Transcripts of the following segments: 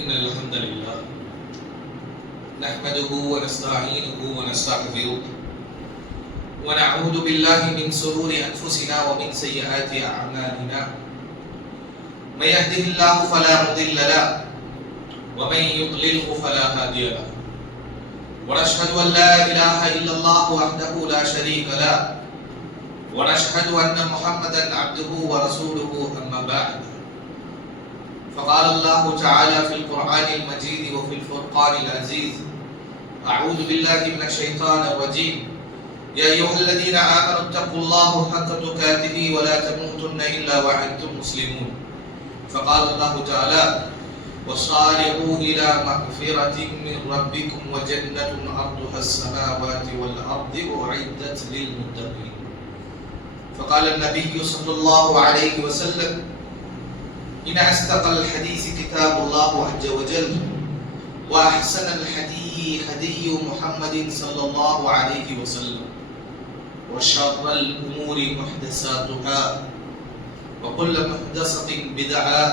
إن الحمد لله نحمده ونستعينه ونستغفره ونعوذ بالله من شرور أنفسنا ومن سيئات أعمالنا من يهده الله فلا مضل له ومن يضلله فلا هادي له ونشهد أن لا إله إلا الله وحده لا شريك له ونشهد أن محمدا عبده ورسوله أما بعد فقال الله تعالى في القرآن المجيد وفي الفرقان العزيز أعوذ بالله من الشيطان الرجيم يا أيها الذين آمنوا اتقوا الله حق تقاته ولا تموتن إلا وأنتم مسلمون فقال الله تعالى وصارعوا إلى مغفرة من ربكم وجنة عرضها السماوات والأرض أعدت للمتقين فقال النبي صلى الله عليه وسلم إن أصدق الحديث كتاب الله عز وجل وأحسن الحديث هدي محمد صلى الله عليه وسلم وشر الأمور محدثاتها وكل محدثة بدعة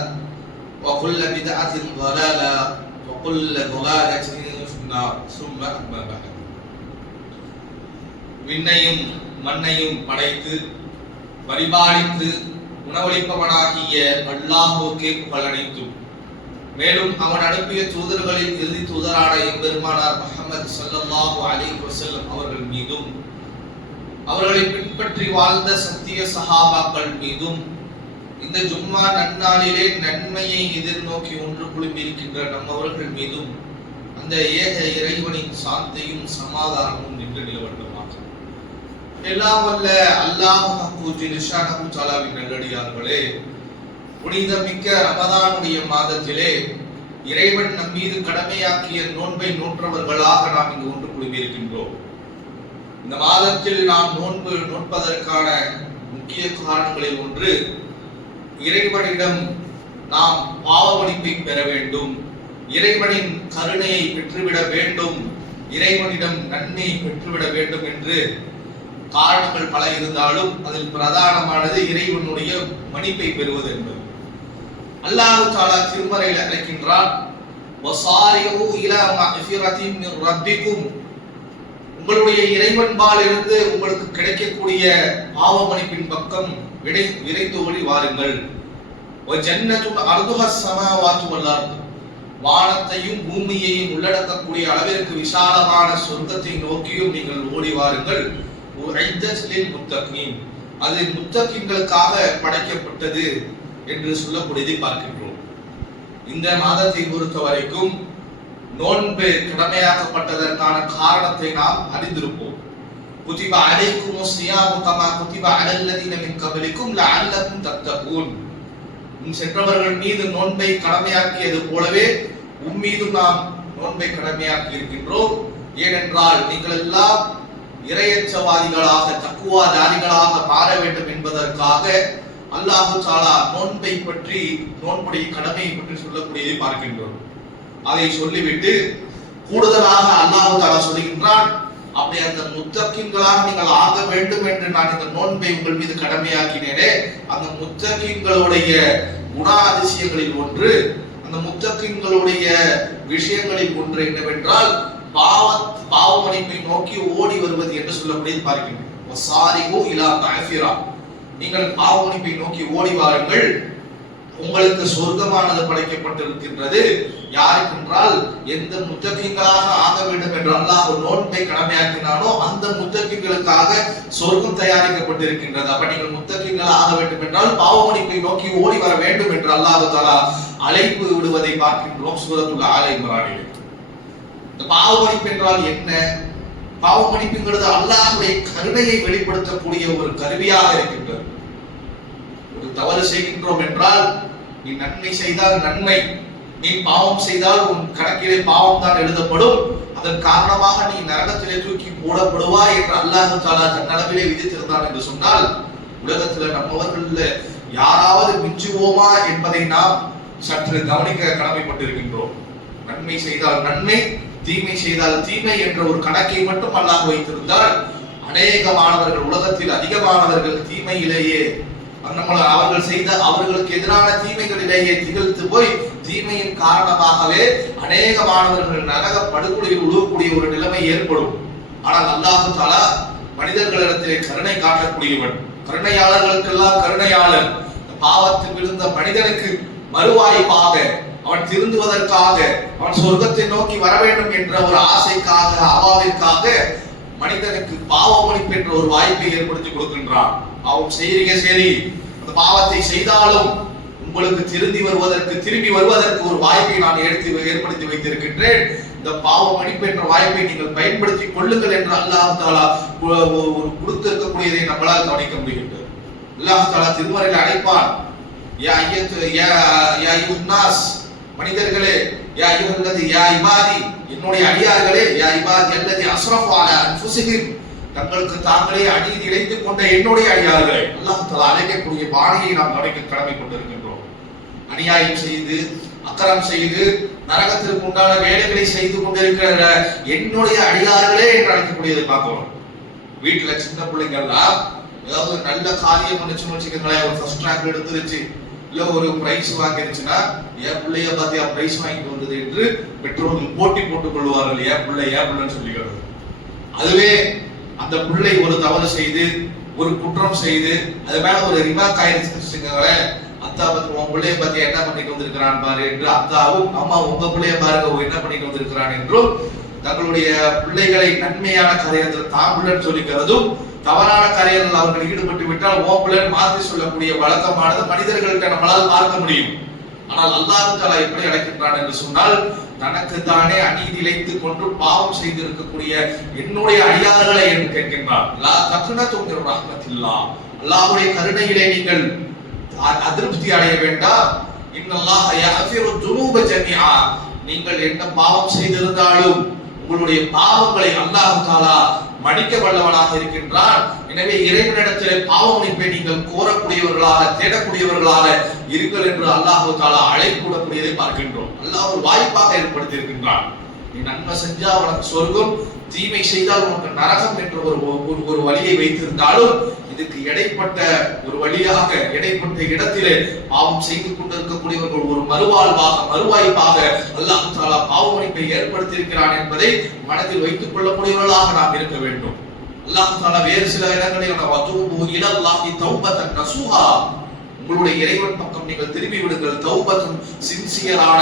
وكل بدعة ضلالة وكل ضلالة في النار ثم أما بعد விண்ணையும் மண்ணையும் படைத்து பரிபாலித்து உணவளிப்பவனாகிய அல்லாஹ்வுக்கே புகழ் அனைத்தும். மேலும் அவன் அனுப்பிய தூதர்களின் இறுதி தூதரான எம்பெருமானார் முஹம்மது ஸல்லல்லாஹு அலைஹி வஸல்லம் அவர்கள் மீதும் அவர்களை பின்பற்றி வாழ்ந்த சத்திய சஹாபாக்கள் மீதும் இந்த ஜும்மா நன்னாளிலே நன்மையை எதிர்நோக்கி ஒன்று குழும்பியிருக்கின்ற நம்மவர்கள் மீதும் அந்த ஏக இறைவனின் சாந்தியும் சமாதானமும் நின்று நிலவட்டுமாக. எல்லாம் வல்ல அல்லாஹ் ஜில்ஷானஹு தஆலாவின் நல்லடியார்களே, புனிதமிக்க ரமதானுடைய மாதத்திலே இறைவன் நம் மீது கடமையாக்கிய நோன்பை நோற்றவர்களாக நாம் இங்கு ஒன்று குழும்பியிருக்கின்றோம். இந்த மாதத்தில் நாம் நோன்பு நோட்பதற்கான முக்கிய காரணங்களில் ஒன்று, இறைவனிடம் நாம் பாவ மன்னிப்பை பெற வேண்டும், இறைவனின் கருணையை பெற்றுவிட வேண்டும், இறைவனிடம் நன்மையை பெற்றுவிட வேண்டும் என்று காரணங்கள் பல இருந்தாலும் அதில் பிரதானமானது இறைவனுடைய மன்னிப்பை பெறுவது என்பது. அல்லாஹ் தஆலா திருமறையில் அழைக்கின்றான், வஸாரிஉ இலா மக்ஃபிரத்தின் மின் ரப்பிக்கும், உங்களுடைய இறைவன்பால் இருந்து உங்களுக்கு கிடைக்கக்கூடிய பாவ மன்னிப்பின் பக்கம் விரைந்து ஓடி வாருங்கள். வஜன்னத்துன் அர்துஹஸ் ஸமாவாத்து வல் அர்த், வானத்தையும் பூமியையும் உள்ளடக்கக்கூடிய அளவிற்கு விசாலமான சொர்க்கத்தை நோக்கியும் நீங்கள் ஓடி வாருங்கள். உஇத்தத் லில் முத்தகீன், அது முத்தகீன்களுக்காக படைக்கப்பட்டது என்று சொல்லக்கூடியதை பார்க்கின்றோம். இந்த மாதத்தை பொறுத்த வரைக்கும் நோன்பு கடமையாக்கப்பட்டதற்கான காரணத்தை நாம் அறிந்திருப்போம். குதிப அலைக்குமுஸ் ஸியாமு கமா குதிப அலல்லதீன மின் கப்லிக்கும் லஅல்லகும் தத்தகூன், சென்றவர்கள் மீது நோன்பை கடமையாக்கியது போலவே உம்மீதும் நாம் நோன்பை கடமையாக்கி இருக்கின்றோம். ஏனென்றால் நீங்கள் எல்லாம் இறையச்சவாதிகளாக தக்குவாதாரிகளாக மாற வேண்டும் என்பதற்காக அல்லாஹ் தஆலா நோன்பை பற்றி, நோன்புடைய கடமையை பற்றி சொல்லக்கூடியதை பார்க்கின்றோம். அதை சொல்லிவிட்டு கூடுதலாக அல்லாஹ் தஆலா சொல்கின்றான், அப்படி அந்த முத்தகீன்களாக நீங்கள் ஆக வேண்டும் என்று நான் இந்த நோன்பை உங்கள் மீது கடமையாக்கினேனே, அந்த முத்தகீன்களுடைய குணாதிசயங்களில் ஒன்று, அந்த முத்தகீன்களுடைய விஷயங்களில் ஒன்று என்னவென்றால் பாவ மன்னிப்பை நோக்கி ஓடி வருவது என்று சொல்லக்கூடியது பார்க்கின்றோம். வஸாரிஉ இலா மக்ஃபிரா, நீங்கள் பாவ மன்னிப்பை நோக்கி ஓடி வாருங்கள், உங்களுக்கு சொர்க்கமானது படைக்கப்பட்டிருக்கின்றது. யாருக்கென்றால் எந்த முத்தகீன்களாக ஆக வேண்டும் என்று அல்லாஹ் நோன்பை கடமையாக்கினானோ அந்த முத்தகீன்களுக்காக சொர்க்கம் தயாரிக்கப்பட்டிருக்கின்றது. அப்ப நீங்கள் முத்தகீன்கள் ஆக வேண்டும் என்றால் பாவ மன்னிப்பை நோக்கி ஓடி வர வேண்டும் என்று அல்லாஹ் தஆலா அழைப்பு விடுவதை பார்க்கின்றோம் சூரத்துல் ஆல இம்ரானிலே. இந்த பாவ மன்னிப்பு என்றால் என்ன? பாவ மன்னிப்புங்கிறது அல்லாஹ்வுடைய கருணையை வெளிப்படுத்தக்கூடிய ஒரு கருவியாக இருக்கின்றது. ஒரு தவறு செய்கின்றோம் என்றால், நீ நன்மை செய்தால் நன்மை, நீ பாவம் செய்தால் உன் கணக்கிலே பாவம் தான் எழுதப்படும், அதன் காரணமாக நீ நரகத்திலே தூக்கி போடப்படுவாய் என்று அல்லாஹ் தஆலா தன்னளவிலே விதித்திருந்தான் என்று சொன்னால், உலகத்தில் நம்மவர்கள் யாராவது மிஞ்சுவோமா என்பதை நாம் சற்று கவனிக்க கடமைப்பட்டிருக்கின்றோம். நன்மை செய்தால் நன்மை, தீமை செய்தால் தீமை என்ற ஒரு கணக்கை மட்டும் அல்லாஹ் வைத்திருந்தால், அநேகமானவர்கள், உலகத்தில் அதிகமானவர்கள் தீமையிலேயே அவர்கள் செய்த அவர்களுக்கு எதிரான தீமைகளிலேயே திகழ்த்து போய் தீமையின் காரணமாகவே அநேக மாணவர்கள் நரக படுகொலையில் உழுவக்கூடிய ஒரு நிலைமை ஏற்படும். ஆனால் அல்லாஹ் தஆலா மனிதர்களிடத்திலே கருணை காட்டக்கூடியவன், கருணையாளர்களுக்கெல்லாம் கருணையாளர். பாவத்தில் விழுந்த மனிதனுக்கு மறுவாய்ப்பாக, அவன் திருந்துவதற்காக, அவன் சொர்க்கத்தை நோக்கி வர வேண்டும் என்ற ஒரு ஆசைக்காக, அவாவிற்காக மனிதனுக்கு பாவ மன்னிப்பு என்ற ஒரு வாய்ப்பை ஏற்படுத்தி கொடுக்கின்றான். பாவம் செய்றீங்க சரி, அந்த பாவத்தை செய்தாலும் உங்களுக்கு திரும்பி வருவதற்கு ஒரு வாய்ப்பை நான் ஏற்படுத்தி வைத்திருக்கின்றேன். இந்த பாவ மன்னிப்பு என்ற வாய்ப்பை நீங்கள் பயன்படுத்தி கொள்ளுங்கள் என்று அல்லாஹ் தஆலா ஒரு கொடுத்திருக்கக்கூடியதை நம்மளால் கவனிக்க முடிகின்றது. அல்லாஹ் தஆலா திருமறையில் அழைப்பான், மனிதர்களே, யா அய்யுஹல்லதி யா இபாதி, என்னுடைய அடியார்களே, யா இபாதி அல்லதி அஸ்ரஃபு அலா அன்ஃபுஸிஹிம், தங்களுக்கு தாங்களே அநீதி இழைத்துக் கொண்ட என்னுடைய அடியார்களே. அல்லாஹ் தஆலா அழைக்கக்கூடிய பாணியை நாம் கவனிக்க கடமை கொண்டிருக்கின்றோம். அநியாயம் செய்து, அக்கிரமம் செய்து, நரகத்திற்கு உண்டான வேலைகளை செய்து கொண்டிருக்கிற என்னுடைய அடியார்களே என்று அழைக்கக்கூடியதை பார்க்கிறோம். வீட்டுல சின்ன பிள்ளைங்கள்லாம் ஏதாவது நல்ல காரியம் பண்ணுச்சுன்னு வச்சுக்கோங்களேன், ஒரு ஃபர்ஸ்ட் ரேங்க் எடுத்துருச்சு, இல்ல ஒரு பிரைஸ் வாங்கிருச்சுன்னா, என் பிள்ளைய பார்த்து என் பிரைஸ் வாங்கிட்டு வந்தது என்று பெற்றோர்கள் போட்டி போட்டுக் கொள்வார்கள். ஏன் பிள்ளைன்னு சொல்லிக்கிறது. அதுவே அந்த பிள்ளை ஒரு தவறு செய்து, ஒரு குற்றம் செய்து, அது மேல ஒரு ரிமார்க் ஆயிடுச்சுங்களேன், அத்தா பார்த்து உன் பிள்ளைய பார்த்து என்ன பண்ணிட்டு வந்திருக்கிறான் பாரு என்று அத்தாவும், அம்மா உங்க பிள்ளைய பாருங்க என்ன பண்ணிட்டு வந்திருக்கிறான் என்றும் தங்களுடைய பிள்ளைகளை நன்மையான காரியத்தில் தான் பிள்ளைன்னு சொல்லிக்கிறதும், தவறான காரியங்கள் அவர்கள் ஈடுபட்டு விட்டால் ஓ பிள்ளைன்னு மாற்றி சொல்லக்கூடிய வழக்கமானது மனிதர்கள்ட்ட நம்மளால் பார்க்க முடியும். ஆனால் அல்லாஹ் தஆலா எப்படி அழைக்கின்றான் என்று சொன்னால், தனக்கு தானே அநீதி இழைத்துக் கொண்டு பாவம் செய்து இருக்கக்கூடிய என்னுடைய அடியார்களை என்று கேட்கின்றான். லா தக்னது மின் ரஹ்மத்தில்லாஹ், அல்லாஹ்வுடைய கருணையிலே நீங்கள் அதிருப்தி அடைய வேண்டாம். இன்னல்லாஹ யஃபிரு துனூப ஜமீஆ, நீங்கள் என்ன பாவம் செய்திருந்தாலும் உங்களுடைய பாவங்களை அல்லாஹ் தஆலா மன்னிக்க வல்லவனாக இருக்கின்றான். எனவே இறைவனிடத்திலே பாவ மன்னிப்பை நீங்கள் கோரக்கூடியவர்களாக, தேடக்கூடியவர்களாக இருங்கள் என்று அல்லாஹ் தஆலா அழைக்கக்கூடியதை பார்க்கின்றோம். அல்லாஹ் ஒரு வாய்ப்பாக ஏற்படுத்தி இருக்கின்றான். நீ நன்மை செஞ்சா உனக்கு சொர்க்கம், தீமை செய்தால் உனக்கு நரகம் என்ற ஒரு வழியை வைத்திருந்தாலும், இதுக்கு இடைப்பட்ட ஒரு வழியாக, இடைப்பட்ட இடத்திலே பாவம் செய்து கொண்டிருக்கக்கூடியவர்கள் ஒரு மறுவாய்ப்பாக அல்லாஹ் தஆலா பாவ மன்னிப்பை ஏற்படுத்தி இருக்கிறான் என்பதை மனதில் வைத்துக் கொள்ளக்கூடியவர்களாக நாம் இருக்க வேண்டும். அல்லாஹ் தஆலா வேறு சில இடங்களில் வதூபு இலல்லாஹி தௌபத்தன் நஸூஹா, உங்களுடைய இறைவன் பக்கம் நீங்கள் திரும்பி விடுங்கள். தௌபத்துன் சின்சியரான,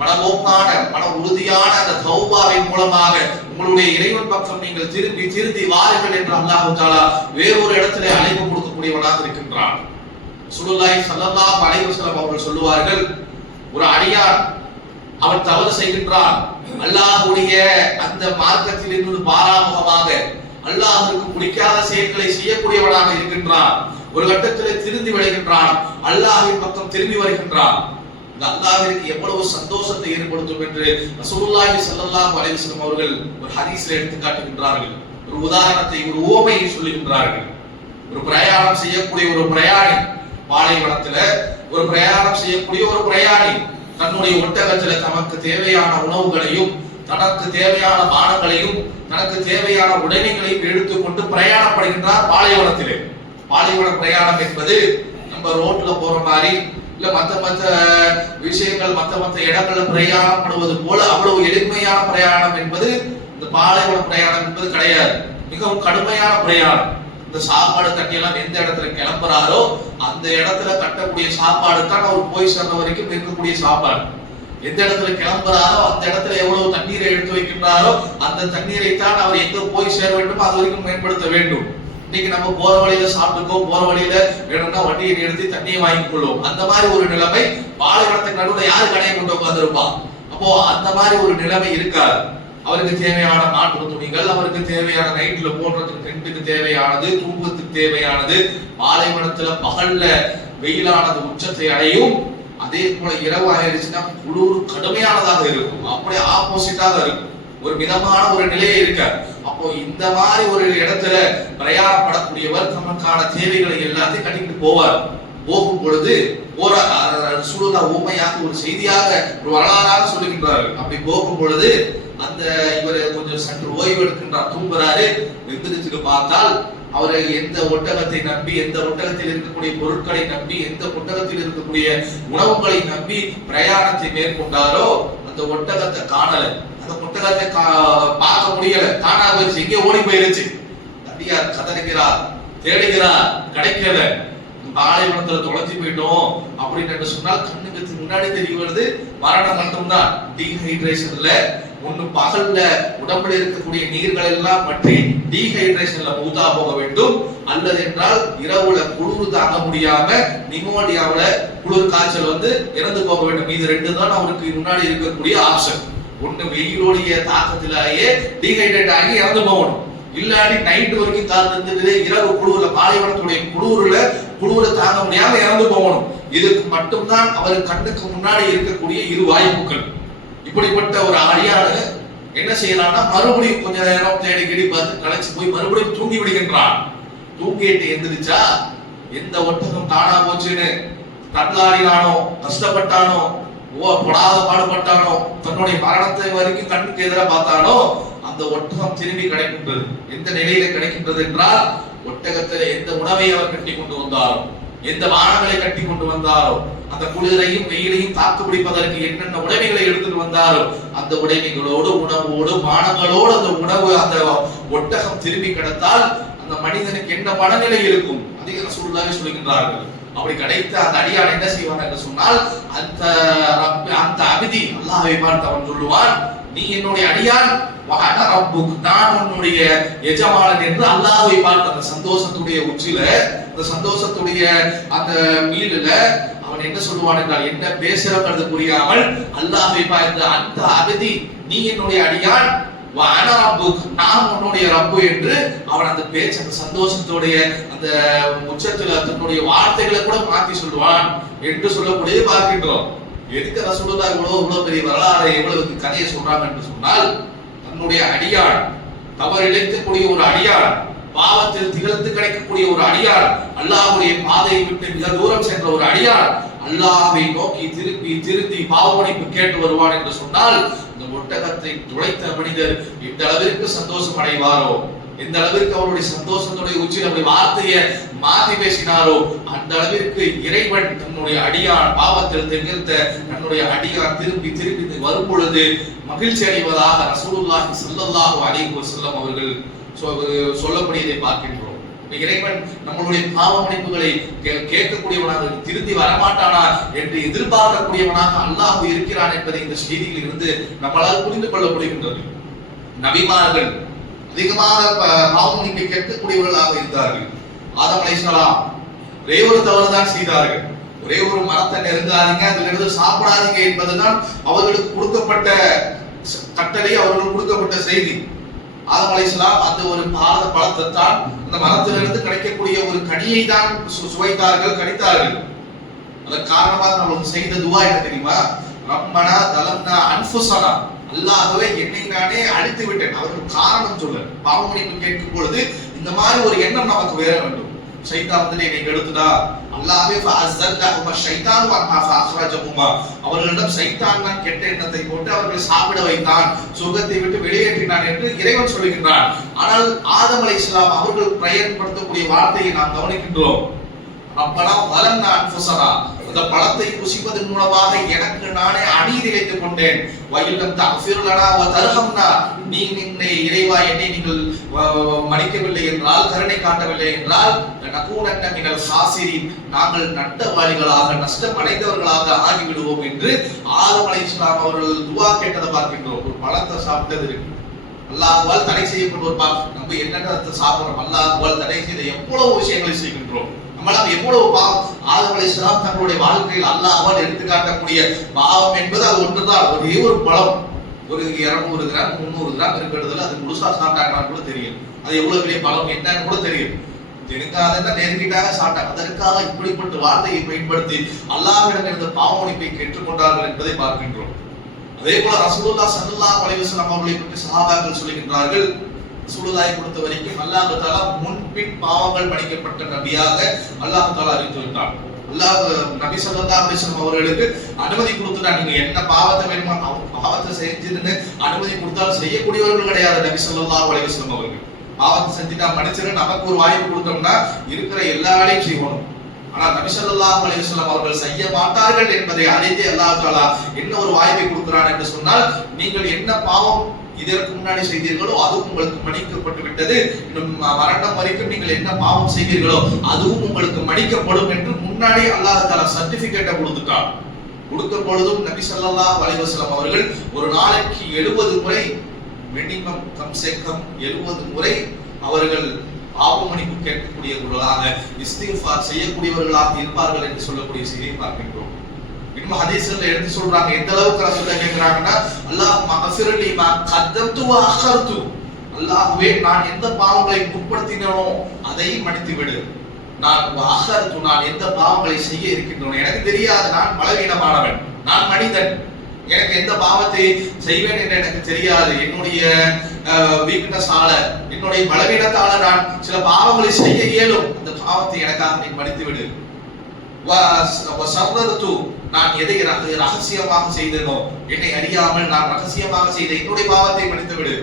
மனமோக்கான, மன உறுதியான அந்த தௌபாவின் மூலமாக உங்களுடைய இறைவன் பக்கம் நீங்கள் திரும்பி வாருங்கள் என்று அல்லாஹ் தஆலா வேறொரு இடத்திலே அழைப்பு கொடுக்கக்கூடியவனாக இருக்கின்றான். ரசூலுல்லாஹி ஸல்லல்லாஹு அலைஹி வஸல்லம் அவர்கள் சொல்லுவார்கள், ஒரு அடியான் அவன் தவறு செய்கின்றான், அல்லாஹ்வுடைய அந்த மார்க்கத்தில் இருந்து பாராமுகமாக அல்லாஹ்வுக்கு பிடிக்காத செயல்களை செய்யக்கூடியவனாக இருக்கின்றான். ஒரு கட்டத்திலே திருந்தி விடுகின்றான், அல்லாஹ்வின் பக்கம் திரும்பி வருகின்றான். அல்லாஹ்விற்கு எவ்வளவு சந்தோஷத்தை ஏற்படுத்தும் என்று ரசூலுல்லாஹி ஸல்லல்லாஹு அலைஹி வஸல்லம் அவர்கள் ஒரு ஹதீஸ்ல எடுத்து காட்டுகின்றார்கள். ஒரு உதாரணத்தை, ஒரு உவமையை சொல்லுகின்றார்கள். ஒரு பிரயாணம் செய்யக்கூடிய ஒரு பிரயாணி, பாலைவனத்துல ஒரு பிரயாணம் செய்யக்கூடிய ஒரு பிரயாணி தன்னுடைய ஒட்டகத்துல தனக்கு தேவையான உணவுகளையும், தனக்கு தேவையான பானங்களையும், தனக்கு தேவையான உடைமைகளையும் எடுத்துக்கொண்டு பிரயாணப்படுகின்றார் பாலைவனத்திலே. பாலைவன பிரயாணம் என்பது நம்ம ரோட்ல போற மாதிரி இல்ல மத்த விஷயங்கள், மத்த இடங்கள்ல பிரயாணப்படுவது போல அவ்வளவு எளிமையான பிரயாணம் என்பது இந்த பாலைவன பிரயாணம் என்பது கிடையாது. மிகவும் கடுமையான பிரயாணம். இந்த சாப்பாடு கட்டியெல்லாம் எந்த இடத்துல கிளம்புறாரோ அந்த இடத்துல கட்டக்கூடிய சாப்பாடு தான் அவர் போய் சேர்ற வரைக்கும் இருக்கக்கூடிய சாப்பாடு. எந்த இடத்துல கிளம்புறாரோ அந்த இடத்துல எவ்வளவு தண்ணீரை எடுத்து வைக்கின்றாரோ அந்த தண்ணீரை தான் அவர் எங்க போய் சேர வேண்டும் அது வரைக்கும் மேம்படுத்த வேண்டும். இன்னைக்கு நம்ம போற வழியில சாப்பிட்டுக்கோ, போற வழியில வேணும்னா வண்டியை நிறுத்தி தண்ணியை வாங்கிக் கொள்வோம். அந்த மாதிரி ஒரு நிலைமை பாலைவனத்துக்கு நடுவில் யாரு கடையை கொண்டு உட்கார்ந்துருப்பான். அப்போ அந்த மாதிரி ஒரு நிலைமை இருக்காது. அவருக்கு தேவையான மாற்று துணிகள், அவருக்கு தேவையான நைட்ல போடுறதுக்கு டென்ட்டுக்கு தேவையானது, தூக்கத்துக்கு தேவையானது, பாலைவனத்துல பகல்ல வெயிலானது உச்சத்தை அடையும். அதே போல இரவு ஆயிடுச்சுன்னா குளிர் கடுமையானதாக இருக்கும். அப்படியே ஆப்போசிட்டாக இருக்கும். ஒரு மிதமான ஒரு நிலையே இருக்க. அப்போ இந்த மாதிரி ஒரு இடத்துல பிரயாணப்படக்கூடியவர் தமக்கான தேவைகளை எல்லாத்தையும் கட்டிக்கிட்டு போவார். போகும் பொழுது சூழலா ஊமையாக ஒரு செய்தியாக ஒரு வரலாறாக சொல்லுகின்றார்கள். அப்படி போகும் பொழுது அந்த இவர் கொஞ்சம் சற்று ஓய்வு எடுக்கின்றார், தூங்குறாரு. எந்திரிச்சுட்டு பார்த்தால் அவரை எந்த ஒட்டகத்தை நம்பி, எந்த ஒட்டகத்தில் இருக்கக்கூடிய பொருட்களை நம்பி, எந்த ஒட்டகத்தில் இருக்கக்கூடிய உணவுகளை நம்பி பிரயாணத்தை மேற்கொண்டாரோ அந்த ஒட்டகத்தை காணல, அந்த ஒட்டகத்தை பார்க்க முடியல, காணாம போயிருச்சு, எங்கே ஓடி போயிருச்சு. அடியார் கதறுகிறார், தேடுகிறார், கிடைக்கல, பாலைவனத்துல தொலைஞ்சு போயிட்டோம் அப்படின்னு சொன்னால் கண்ணுக்கு முன்னாடி தெரிய வருது மரணம் மட்டும்தான். டீஹைட்ரேஷன்ல ஒண்ணு பகல்ல உடம்புல இருக்கக்கூடிய நீர்கள் எல்லாம் பற்றி டீஹைட்ரேஷன்ல மூத்தா போக வேண்டும், அல்லது என்றால் இரவுல குளிர் தாங்க முடியாம நிமோனியாவுல குளிர் காய்ச்சல் வந்து இறந்து போக வேண்டும். இது ரெண்டு தான் அவருக்கு முன்னாடி இருக்கக்கூடிய ஆப்ஷன். ஒண்ணு வெயிலுடைய தாக்கத்திலேயே டீஹைட்ரேட் ஆகி இறந்து போகணும், இல்லாட்டி நைட் வரைக்கும் காத்திருந்து இரவு குளிர்ல பாலைவனத்துடைய குளிர தாங்க முடியாம இறந்து போகணும். இதுக்கு மட்டும்தான் அவர் கண்ணுக்கு முன்னாடி இருக்கக்கூடிய இரு வாய்ப்புகள். இப்படிப்பட்ட ஒரு அடியானு என்ன செய்யலாம்னா மறுபடியும் கொஞ்ச நேரம் தேடி கிடி பார்த்து களைச்சு போய் மறுபடியும் தூங்கி விடுகின்றான். தூங்கிட்டு எந்திரிச்சா எந்த ஒட்டகம் காணா போச்சுன்னு தட்லாடினானோ, கஷ்டப்பட்டானோ, பொடாத பாடுபட்டானோ, தன்னுடைய மரணத்தை வரைக்கும் கண்ணுக்கு எதிராக பார்த்தானோ அந்த ஒட்டகம் திரும்பி கிடைக்கின்றது. எந்த நிலையில கிடைக்கின்றது என்றால், ஒட்டகத்தில எந்த உணவை அவர் கட்டி கொண்டு வந்தாரோ, எந்த வானங்களை கட்டி கொண்டு வந்தாரோ, அந்த குளிரையும் வெயிலையும் தாக்கு பிடிப்பதற்கு என்னென்ன உடைமைகளை எடுத்துட்டு வந்தாரோ அந்த உடைமைகளோடு உணவோடு பானங்களோடு அந்த உணவு அந்த ஒட்டகம் திரும்பி கிடைத்தால் அந்த மனிதனுக்கு என்ன மனநிலை இருக்கும்? அதிக ரசூலுல்லாஹி சொல்கின்றார்கள். அப்படி கிடைத்த அந்த அடியான் என்ன செய்வான் என்று சொன்னால், அந்த அபிதி அல்லாஹ்வை பார்த்து அவன் சொல்லுவான், நீ என்னுடைய அடியான், நான் உன்னுடைய எஜமானன் என்று அல்லாஹ்வை பார்த்து அந்த சந்தோஷத்துடைய உச்சில, அந்த சந்தோஷத்துடைய அந்த மீளுல அவன் என்ன சொல்லுவான் என்றால், என்ன பேசுறது புரியாமல் அல்லாஹ்வை பார்த்து, அந்த அபிதி நீ என்னுடைய அடியான், நான் உன்னுடைய ரப்பு என்று அவன் அந்த பேச்சு அந்த சந்தோஷத்துடைய அந்த உச்சத்துல தன்னுடைய வார்த்தைகளை கூட மாற்றி சொல்லுவான் என்று சொல்லக்கூடியதை பார்க்கின்றோம். எதுக்கு ரசூலுல்லாஹ் இவ்வளவு பெரிய வரலாறு எவ்வளவு கதையை சொல்றாங்க என்று சொன்னால், தன்னுடைய அடியான், தவறிழைக்கக்கூடிய ஒரு அடியான், பாவத்தில் திகழ்ந்து கிடைக்கக்கூடிய ஒரு அடியான், அல்லாஹ்வுடைய பாதையை விட்டு மிக தூரம் சென்ற ஒரு அடியான் அல்லாஹ்வை நோக்கி திருத்தி பாவமன்னிப்பு கேட்டு வருவான் என்று சொன்னால், இந்த ஒட்டகத்தை துளைத்த மனிதர் எந்த அளவிற்கு சந்தோஷம் அடைவாரோ, எந்த அளவிற்கு அவருடைய சந்தோஷத்துடைய உச்சியில் அப்படி வார்த்தையை மாற்றி பேசினாரோ அந்த அளவிற்கு இறைவன் தன்னுடைய அடியான் பாவத்தில் திகழ்ந்த தன்னுடைய அடியான் திரும்பி வரும் பொழுது மகிழ்ச்சி அடைவதாக ரசூலுல்லாஹி ஸல்லல்லாஹு அலைஹி வஸல்லம் அவர்கள் சொல்லக்கூடியதை பார்க்கின்றோம். இறைவன் நம்மளுடைய பாவ மன்னிப்புகளை கேட்கக்கூடியவனாக, திருந்தி வரமாட்டானா என்று எதிர்பார்க்கக்கூடியவனாக அல்லாஹ் இருக்கிறான் என்பதை இந்த செய்தியில் இருந்து நம்மளால் புரிந்து கொள்ள முடிகின்றது. நபிமார்கள் அதிகமாக பாவ மன்னிப்பை கேட்கக்கூடியவர்களாக இருந்தார்கள். ஆதம் அலைஹிஸ்ஸலாம் ஒரே ஒரு தவறு தான் செய்தார்கள். ஒரே ஒரு மரத்தை நெருங்காதீங்க, அதிலிருந்து சாப்பிடாதீங்க என்பதுதான் அவர்களுக்கு கொடுக்கப்பட்ட கட்டளை, அவர்களுக்கு கொடுக்கப்பட்ட செய்தி. ஆதம் அலைஹிஸ்ஸலாம் அந்த ஒரு பழத்தை தான், அந்த மரத்திலிருந்து கிடைக்கக்கூடிய ஒரு கனியை தான் சுவைத்தார்கள், கடித்தார்கள். அதன் காரணமாக நம்மளுக்கு செய்த துவா என்ன தெரியுமா? ரப்பனா தலம்னா அன்ஃபுஸனா, அல்லாஹ்வே என்னை நானே அழித்து விட்டேன். அவர்கள் காரணம் சொல்ல பாவ மன்னிப்பு கேட்கும் பொழுது இந்த மாதிரி ஒரு எண்ணம் நமக்கு வேற வேண்டும். ஷைத்தான் வந்து என்னை கெடுத்துடா, அல்லாஹ்வே ஃபஅஸல்லஹுமா ஷைத்தான் வமா ஃபஅഖ்ரஜஹுமா, அவர்களிடம் ஷைத்தான் தான் கெட்ட எண்ணத்தை போட்டு அவர்களை சாப்பிட வைத்தான், சுகத்தை விட்டு வெளியேற்றினான் என்று இறைவன் சொல்லுகின்றான். ஆனால் ஆதம் அலைஹிஸ்ஸலாம் அவர்கள் பயன்படுத்தக்கூடிய வார்த்தையை நாம் கவனிக்கின்றோம். ரப்பனா வலன்னா அன்ஃபுஸனா, அந்த பழத்தை புசிப்பதன் மூலமாக எனக்கு நானே அநீதி இழைத்துக் கொண்டேன். வயல்லம் தஃபிர் லனா வ தர்ஹம்னா, நீ நின்னை இறைவா என்னை நீங்கள் மன்னிக்கவில்லை என்றால், கருணை காட்டவில்லை என்றால், நகூனன்ன மினல் ஹாசிரின், நாங்கள் நட்டவாளிகளாக நஷ்டம் அடைந்தவர்களாக ஆகிவிடுவோம் என்று ஆதம் அலைஹிஸ்ஸலாம் அவர்கள் துஆ கேட்டதை பார்க்கின்றோம். ஒரு பழத்தை சாப்பிட்டது இருக்கு, அல்லாஹ்வால் தடை செய்யப்பட்ட ஒரு நம்ம என்னென்ன சாப்பிடுறோம், அல்லாஹ்வால் தடை செய்த எவ்வளவு விஷயங்களை செய்கின்றோம். நம்மளால் எவ்வளவு பாவம். ஆதம் அலைஹிஸ்ஸலாம் தங்களுடைய வாழ்க்கையில் அல்லாஹ்வால் எடுத்து காட்டக்கூடிய பாவம் என்பது அது ஒன்றுதான். ஒரே ஒரு பழம், ஒரு 200 கிராம் 300 கிராம் இருக்கிறதுல அது முழுசா சாப்பிட்டாங்கன்னு கூட தெரியும். அது எவ்வளவு பெரிய பழம் என்னன்னு கூட தெரியும். எனக்காக நெருங்கிட்டாக சாப்பிட்டாங்க. அதற்காக இப்படிப்பட்ட வார்த்தையை பயன்படுத்தி அல்லாஹ்விடம் இருந்த பாவ மன்னிப்பை கேட்டுக்கொண்டார்கள் என்பதை பார்க்கின்றோம். அதே போல ரசூலுல்லாஹ் ஸல்லல்லாஹு அலைஹி வஸல்லம் அவர்களை பற்றி சஹாபாக்கள் சொல்லுகின்றார்கள், ரசூலுல்லாஹை பொறுத்த வரைக்கும் அல்லாஹ் தஆலா முன்பின் பாவங்கள் மன்னிக்கப்பட்ட நபியாக அல்லாஹ் தஆலா அறிவித்துள்ளார். அல்லாஹ் நபி ஸல்லல்லாஹு அலைஹி வஸல்லம் அவர்களுக்கு அனுமதி கொடுத்துட்டா, நீங்க என்ன பாவத்தை வேணுமோ பாவத்தை செஞ்சுன்னு அனுமதி கொடுத்தால் செய்யக்கூடியவர்கள் கிடையாது நபி ஸல்லல்லாஹு அலைஹி வஸல்லம் அவர்கள். பாவத்தை செஞ்சுட்டா மன்னிச்சிரு நமக்கு ஒரு வாய்ப்பு கொடுத்தோம்னா இருக்கிற எல்லா வேலையும் செய்யணும். ஆனால் நபி ஸல்லல்லாஹு அலைஹி வஸல்லம் அவர்கள் செய்ய மாட்டார்கள் என்பதை அறிந்து அல்லாஹ் தஆலா என்ன ஒரு வாய்ப்பை கொடுக்கிறான் என்று சொன்னால், நீங்கள் என்ன பாவம் இதற்கு முன்னாடி செய்தீர்களோ அதுவும் உங்களுக்கு மன்னிக்கப்பட்டு விட்டது, இன்னும் மரணம் வரைக்கும் நீங்கள் என்ன பாவம் செய்தீர்களோ அதுவும் உங்களுக்கு மன்னிக்கப்படும் என்று முன்னாடி அல்லாஹ் தஆலா சர்டிபிகேட்டை கொடுத்துட்டான். கொடுக்கும் பொழுதும் நபி ஸல்லல்லாஹு அலைஹி வஸல்லம் அவர்கள் ஒரு நாளைக்கு 70 முறை, மினிமம் கம்சேகம் 70 முறை அவர்கள் பாவ மன்னிப்பு கேட்கக்கூடியவர்களாக, இஸ்திக்ஃபார் செய்யக்கூடியவர்களாக இருப்பார்கள் என்று சொல்லக்கூடிய செய்தியை பார்க்கின்றோம். இன்னும் ஹதீஸ்ல எடுத்து சொல்றாங்க, எந்த அளவுக்கு ரசூலுல்லாஹ் கேக்குறாங்கன்னா, அல்லாஹும்ம அஃபிர்லி மா கத்தம்து வ அഖர்து, அல்லாஹ்வே நான் எந்த பாவங்களை முற்படுத்தினேனோ அதை மன்னித்து விடு. நான் அഖர்து, நான் எந்த பாவங்களை செய்ய இருக்கின்றேனோ எனக்கு தெரியாது, நான் பலவீனமானவன், நான் மனிதன், எனக்கு எந்த பாவத்தை செய்வேன் என்று எனக்கு தெரியாது, என்னுடைய வீக்னஸ் ஆல, என்னுடைய பலவீனத்தால நான் சில பாவங்களை செய்ய இயலும், அந்த பாவத்தை எனக்காக நீ மன்னித்து விடு. நான் எதை ரகசியமாக செய்தேனோ, என்னை அறியாமல் நான் ரகசியமாக செய்த என்னுடைய பாவத்தை மன்னித்து விடு.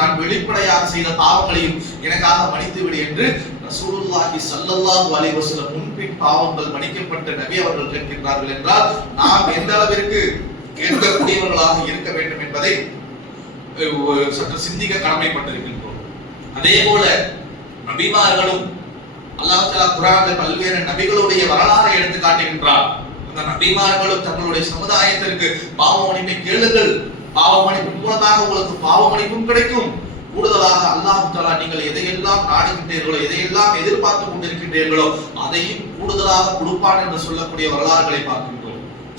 நான் வெளிப்படையாக செய்த பாவங்களையும் எனக்காக மன்னித்து விடு என்று ரசூலுல்லாஹி ஸல்லல்லாஹு அலைஹி வஸல்லம் முன்பின் பாவங்கள் மன்னிக்கப்பட்ட நபி அவர்கள் கேட்கிறார்கள் என்றால் நாம் எந்த அளவிற்கு கேட்கக்கூடியவர்களாக இருக்க வேண்டும் என்பதை சற்று சிந்திக்க கடமைப்பட்டிருக்கின்றோம். அதே போல நபிமார்களும் அல்லாஹ் தஆலா குர்ஆன்ல பல்வேறு நபிகளுடைய வரலாறை எடுத்து காட்டுகின்றார். அந்த நபிமார்களும் தங்களுடைய சமுதாயத்திற்கு பாவ மன்னிப்பை கேளுங்கள், பாவ மன்னிப்பு மூலமாக உங்களுக்கு பாவ மன்னிப்பும் கிடைக்கும், கூடுதலாக அல்லாஹ் தஆலா நீங்கள் எதையெல்லாம் நாடுகின்றீர்களோ, எதையெல்லாம் எதிர்பார்த்து கொண்டிருக்கின்றீர்களோ அதையும் கூடுதலாக கொடுப்பான் என்று சொல்லக்கூடிய வரலாறுகளை பார்க்கின்றோம்.